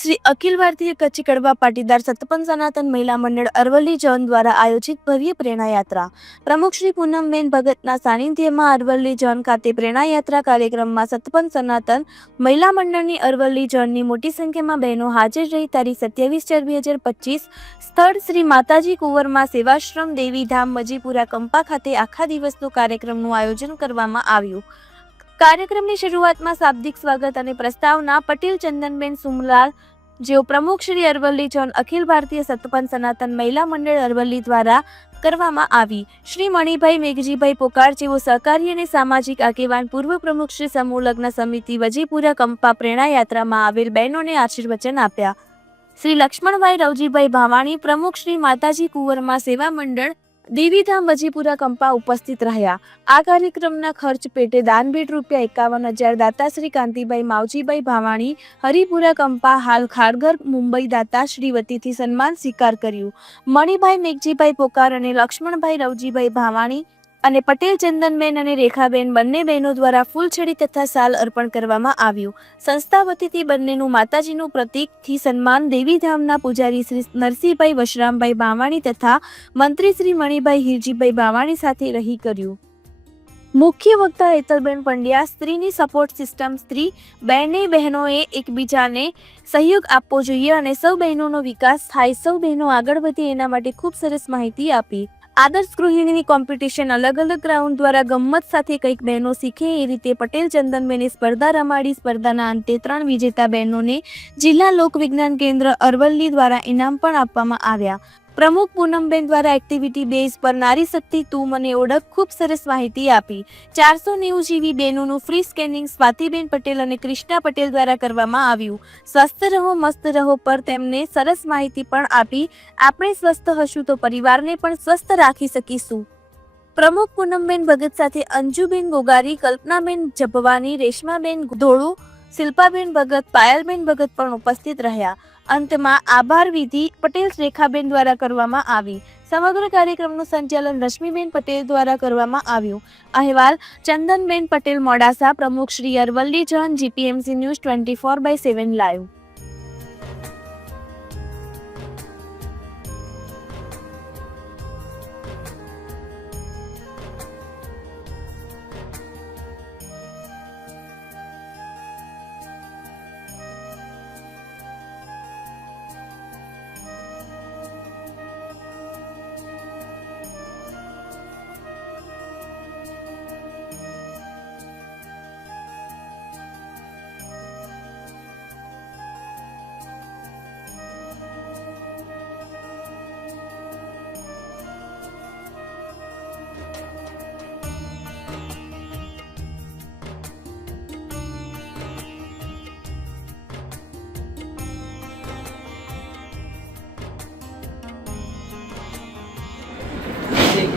Shri Akhil Bharatiya Kutchi Kadva Patidar સતપન સનાતન મહિલા મંડળ અરવલ્લી ઝોન દ્વારા આયોજિત ભવ્ય પ્રેરણા યાત્રા પ્રમુખ શ્રી પૂનમબેન ભગતના સાનિધ્યમાં અરવલ્લી ઝોન ખાતે પ્રેરણાયાત્રા કાર્યક્રમમાં સતપન સનાતન મહિલા મંડળની અરવલ્લી ઝોનની મોટી સંખ્યામાં બહેનો હાજર રહી. તારીખ સત્યાવીસ ચાર બે હજાર પચીસ સ્થળ શ્રી માતાજી કુંવરમાં સેવાશ્રમ દેવીધામ મજીપુરા કંપા ખાતે આખા દિવસનું કાર્યક્રમનું આયોજન કરવામાં આવ્યું. કાર્યક્રમની શરૂઆતમાં શાબ્દિક સ્વાગત અને પ્રસ્તાવના પટેલ ચંદનબેન સુમલાલ જેઓ પ્રમુખ શ્રી અરવલ્લી ઝોન અખિલ ભારતીય સતપંચ સનાતન મહિલા મંડળ અરવલ્લી દ્વારા કરવામાં આવી. શ્રી મણિભાઈ મેઘજીભાઈ પોકાર જેઓ સહકારી અને સામાજિક આગેવાન, પૂર્વ પ્રમુખ શ્રી સમૂહ લગ્ન સમિતિ, વજીપુરા કંપા પ્રેરણા યાત્રામાં આવેલ બહેનોને આશીર્વચન આપ્યા. શ્રી લક્ષ્મણભાઈ રવજીભાઈ ભાવાણી, પ્રમુખ શ્રી માતાજી કુંવરમાં સેવા મંડળ દેવીધામ વજીપુરા કંપા ઉપસ્થિત રહ્યા. આ કાર્યક્રમના ખર્ચ પેટે દાનભેટ રૂપિયા એકાવન હજાર દાતાશ્રી કાંતિભાઈ માવજીભાઈ ભાવાણી, હરિપુરા કંપા, હાલ ખારઘર, મુંબઈ દાતાશ્રી વતીથી સન્માન સ્વીકાર કર્યું. મણિભાઈ મેઘજીભાઈ પોકાર અને લક્ષ્મણભાઈ રવજીભાઈ ભાવાણી અને પટેલ, ચંદનબેન અને રેખાબેન બંને બહેનો દ્વારા ફૂલછડી તથા સાલ અર્પણ કરવામાં આવ્યું. સંસ્થા વતીથી બંનેનું માતાજીનું પ્રતીકથી સન્માન દેવીધામના પૂજારી શ્રી નરસિંહભાઈ વશરામભાઈ બાવાણી તથા મંત્રી શ્રી મણિભાઈ હિરજીભાઈ બાવાણી સાથે રહી કર્યું. મુખ્ય વક્તા હેતલબેન પંડ્યા, સ્ત્રીની સપોર્ટ સિસ્ટમ સ્ત્રી, બંને બહેનોએ એકબીજાને સહયોગ આપવો જોઈએ અને સૌ બહેનોનો વિકાસ થાય, સૌ બહેનો આગળ વધે એના માટે ખૂબ સરસ માહિતી આપી. આદર્શ ગૃહિણીની કોમ્પિટિશન અલગ અલગ રાઉન્ડ દ્વારા ગમ્મત સાથે કંઈક બહેનો શીખે, એ રીતે પટેલ ચંદનબેને સ્પર્ધા રમાડી. સ્પર્ધાના અંતે ત્રણ વિજેતા બહેનોને જિલ્લા લોકવિજ્ઞાન કેન્દ્ર અરવલ્લી દ્વારા ઇનામ પણ આપવામાં આવ્યા. પ્રમુખ પૂનમબેન દ્વારા એક્ટિવિટી બેઝ પર નારી શક્તિ તું મને ઓળખ ખૂબ સરસ માહિતી આપી. ચારસો નેવું જીવી બહેનોનું ફ્રી સ્કેનિંગ સ્વાતિબેન પટેલ અને ક્રિષ્ના પટેલ દ્વારા કરવામાં આવ્યું. સ્વસ્થ રહો, મસ્ત રહો પર તેમને સરસ માહિતી પણ આપી. આપણે સ્વસ્થ હશું તો પરિવારને પણ સ્વસ્થ રાખી શકીશું. પ્રમુખ પૂનમબેન ભગત સાથે અંજુબેન ગોગારી, કલ્પનાબેન જભવાની, રેશમાબેન ધોળુ શિલ્પાબેન ભગત, પાયલબેન ભગત પણ ઉપસ્થિત રહ્યા. અંતમાં આભાર વિધિ પટેલ રેખાબેન દ્વારા કરવામાં આવી. સમગ્ર કાર્યક્રમનું સંચાલન રશ્મિબેન પટેલ દ્વારા કરવામાં આવ્યું. અહેવાલ ચંદનબેન પટેલ મોડાસા, પ્રમુખ શ્રી અરવલ્લી જન GPMC news twenty four by seven live.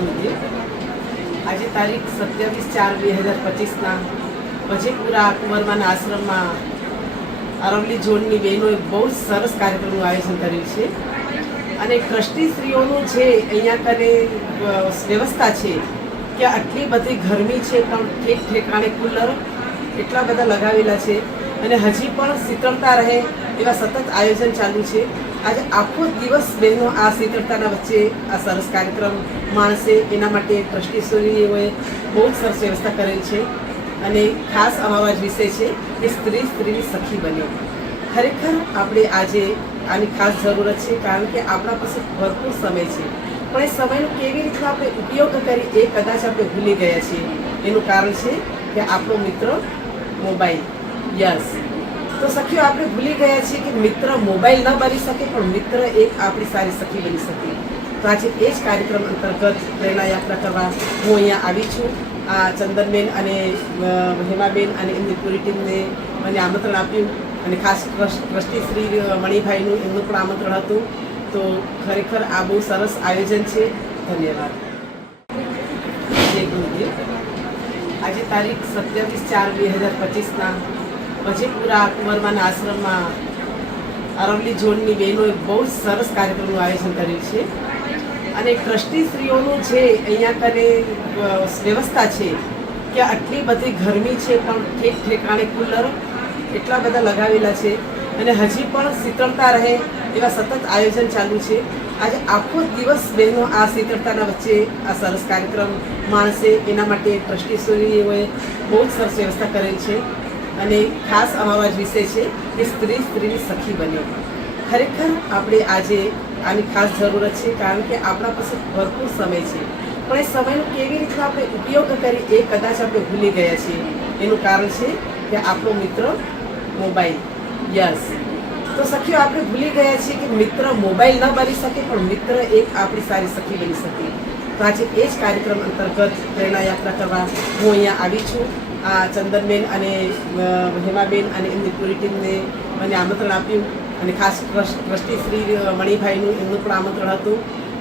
જય આજે તારીખ સત્યાવીસ ચાર બે હજાર પચીસના પછીપુરા કુંવરબાના આશ્રમમાં અરવલ્લી ઝોનની બહેનોએ બહુ જ સરસ કાર્યક્રમનું આયોજન કર્યું છે. અને ટ્રસ્ટીશ્રીઓનું જે અહીંયા કરે વ્યવસ્થા છે કે આટલી બધી ગરમી છે, પણ ઠેક ઠેકાણે કુલર એટલા બધા લગાવેલા છે. અને હજી પણ શીતળતા રહે એવા સતત આયોજન ચાલુ છે. આજે આખો દિવસ બહેનો આ શીતળતાના વચ્ચે આ સરસ કાર્યક્રમ માણસે એના માટે ટ્રસ્ટીશ્વરીઓએ બહુ જ સરસ વ્યવસ્થા કરેલ છે. અને ખાસ અમારો જ વિષય છે કે સ્ત્રી સ્ત્રીની સખી બને. ખરેખર આપણે આજે આની ખાસ જરૂરત છે કારણ કે આપણા પાસે ભરપૂર સમય છે. પણ એ સમયનો કેવી રીતે આપણે ઉપયોગ કરી એ કદાચ આપણે ભૂલી ગયા છીએ. એનું કારણ છે કે આપણો મિત્ર મોબાઈલ યસ. તો સખીઓ, આપણે ભૂલી ગયા છીએ કે મિત્ર મોબાઈલ ન બની શકે, પણ મિત્ર એક આપણી સારી સખી બની શકે. તો આજે એ જ કાર્યક્રમ અંતર્ગત પ્રેરણા યાત્રા કરવા હું અહીંયા આવી છું. આ ચંદનબેન અને હેમાબેન અને એમની પૂરી ટીમને મને આમંત્રણ આપ્યું. અને ખાસ ટ્રસ્ટ- શ્રી મણિભાઈનું એમનું પણ આમંત્રણ હતું. તો ખરેખર આ બહુ સરસ આયોજન છે. ધન્યવાદ. આજે તારીખ સત્યાવીસ ચાર બે હજાર પચીસના વજીપુરા કુંવરમાના આશ્રમમાં અરવલ્લી ઝોનની બહેનોએ બહુ જ સરસ કાર્યક્રમનું આયોજન કર્યું છે. અને ટ્રસ્ટીશ્રીઓનું જે અહીંયા કરે વ્યવસ્થા છે કે આટલી બધી ગરમી છે, પણ ઠેક ઠેકાણે કુલર એટલા બધા લગાવેલા છે અને હજી પણ શીતળતા રહે એવા સતત આયોજન ચાલુ છે. આજે આખો દિવસ બહેનો આ શીતળતાના વચ્ચે આ સરસ કાર્યક્રમ માણસે એના માટે ટ્રસ્ટીશ્રીઓએ બહુ જ સરસ વ્યવસ્થા કરેલ છે. અને ખાસ અમારો આજ વિષય છે કે સ્ત્રી સ્ત્રીની સખી બને. ખરેખર આપણે આજે આની ખાસ જરૂરત છે કારણ કે આપણા પાસે ભરપૂર સમય છે. પણ એ સમયનો કેવી રીતના આપણે ઉપયોગ કરી એ કદાચ આપણે ભૂલી ગયા છીએ. એનું કારણ છે કે આપણો મિત્ર મોબાઈલ. યસ. તો સખીઓ, આપણે ભૂલી ગયા છીએ કે મિત્ર મોબાઈલ ન બની શકે, પણ મિત્ર એક આપણી સારી સખી બની શકે. તો આજે એ જ કાર્યક્રમ અંતર્ગત પ્રેરણા યાત્રા કરવા હું અહીંયા આવી છું. આ ચંદનબેન અને હેમાબેન અને એમની પૂરી ટીમને મને આમંત્રણ આપ્યું. અને ખાસ ટ્રસ્ટ શ્રી મણિભાઈનું એમનું પણ આમંત્રણ હતું.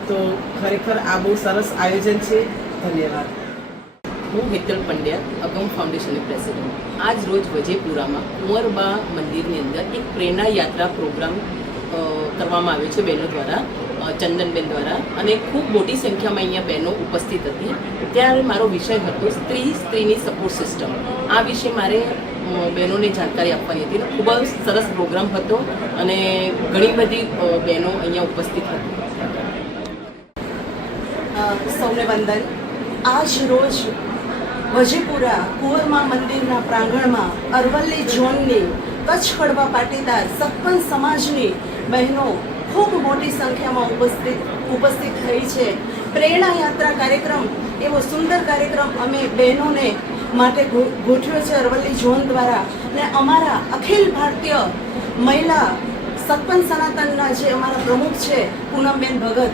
તો ખરેખર આ બહુ સરસ આયોજન છે. ધન્યવાદ. હું હેતલ પંડ્યા, અગમ ફાઉન્ડેશનની પ્રેસિડેન્ટ. આજ રોજ વજેપુરામાં કુંવરબા મંદિરની અંદર એક પ્રેરણા યાત્રા પ્રોગ્રામ કરવામાં આવ્યો છે બહેનો દ્વારા. ચંદનબેન દ્વારા અને ખૂબ મોટી સંખ્યામાં અહીંયા બહેનો ઉપસ્થિત હતી. ત્યારે મારો વિષય હતો સ્ત્રી, સ્ત્રીની સપોર્ટ સિસ્ટમ આ વિશે મારે બહેનોને જાણકારી આપવાની હતી. ખૂબ જ સરસ પ્રોગ્રામ હતો અને ઘણી બધી બહેનો અહીંયા ઉપસ્થિત હતી. સૌને વંદન. આજ રોજ વજીપુરા કુંવરમા મંદિરના પ્રાંગણમાં અરવલ્લી ઝોનની કચ્છ કડવા પાટીદાર સત્પન સમાજની બહેનો ખૂબ મોટી સંખ્યામાં ઉપસ્થિત ઉપસ્થિત થઈ છે. પ્રેરણા યાત્રા કાર્યક્રમ, એવો સુંદર કાર્યક્રમ અમે બહેનોને માટે ગોઠવ્યો છે અરવલ્લી ઝોન દ્વારા. ને અમારા અખિલ ભારતીય મહિલા સત્પન સનાતનના જે અમારા પ્રમુખ છે, પૂનમબેન ભગત,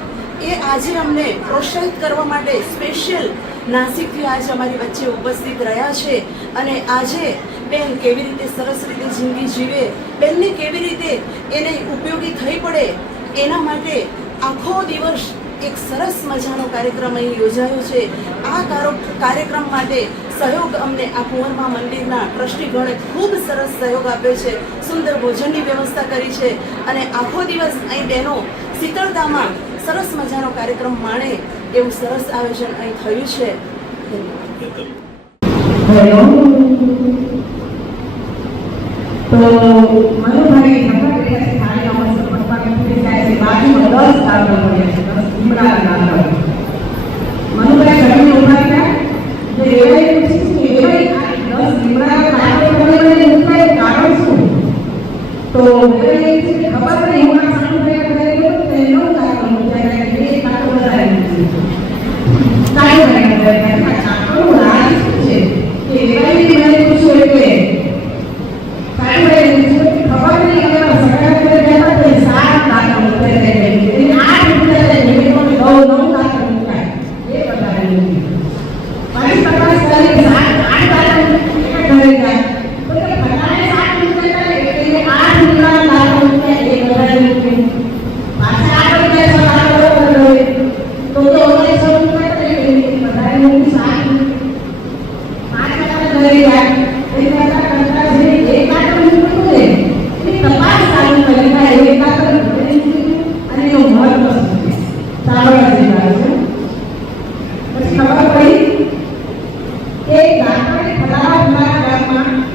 એ આજે અમને પ્રોત્સાહિત કરવા માટે સ્પેશિયલ નાસિકથી આજે અમારી વચ્ચે ઉપસ્થિત રહ્યા છે. અને આજે બેન કેવી રીતે સરસ રીતે જિંદગી જીવે, બેનને કેવી રીતે એને ઉપયોગી થઈ પડે, એના માટે આખો દિવસ એક સરસ મજાનો કાર્યક્રમ અહીં યોજાયો છે. આ કારો- કાર્યક્રમ માટે સહયોગ અમને આ કુંવરમા મંદિરના ટ્રસ્ટીગણે ખૂબ સરસ સહયોગ આપ્યો છે. સુંદર ભોજનની વ્યવસ્થા કરી છે અને આખો દિવસ અહીં બહેનો શીતળતામાં સરસ મજાનો કાર્યક્રમ માણે એવું સરસ આયોજન અહીં થયું છે. તો મનુભાઈ નંબર કર્યા છે ખાલી અમર પપ્પાને છે. દસ કાગળ પડ્યા છે, દસ લીમડા કાગળ મનુભાઈ ઘડીને ઊભા થયા જે એવાય પૂછ્યું કે રેવાઈ દસ લીમડા કાગળ પડ્યા શું તો રેવાઈ Brahma, Brahma,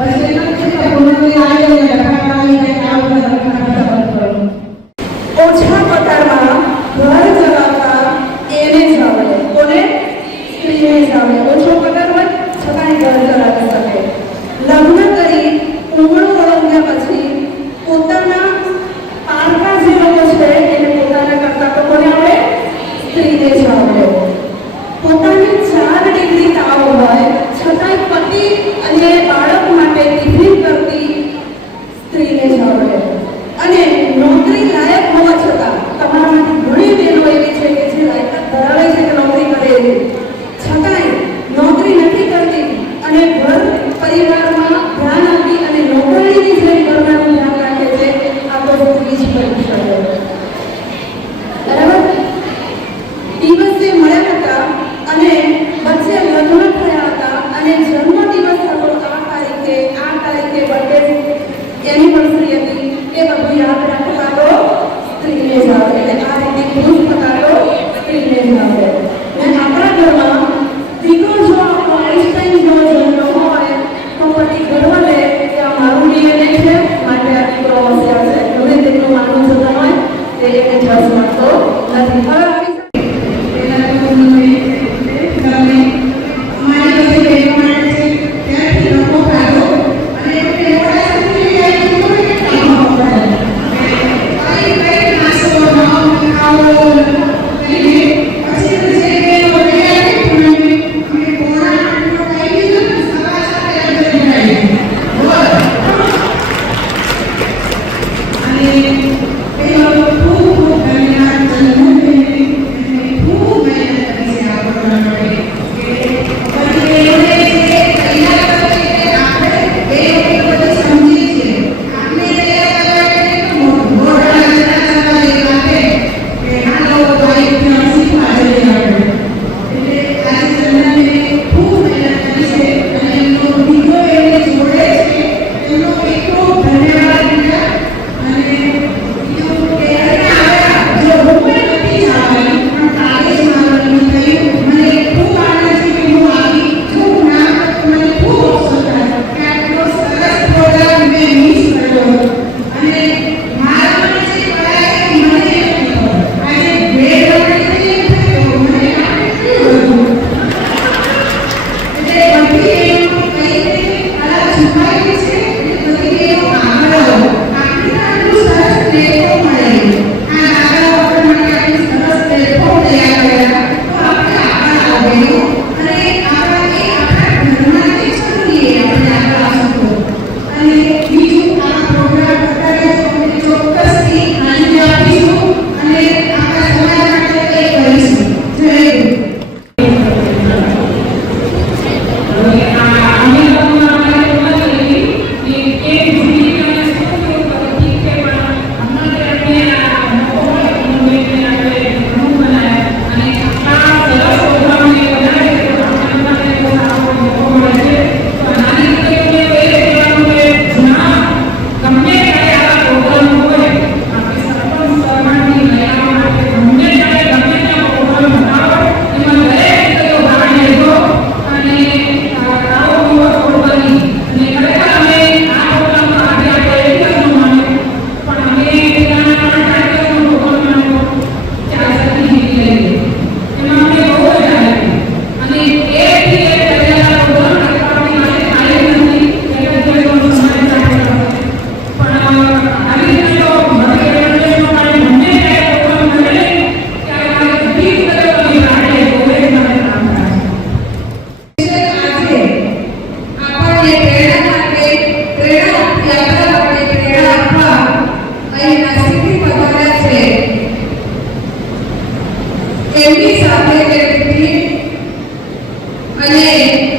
ಬಸ್ ಎಲ್ಲ ಪುನಃ ಆಗಿದೆ આ દીકરો હોશિયાર છે ગમે તેટલું માનવું જતું હોય તે એને જસ મળતો નથી એમની સાથે વ્યક્તિ અને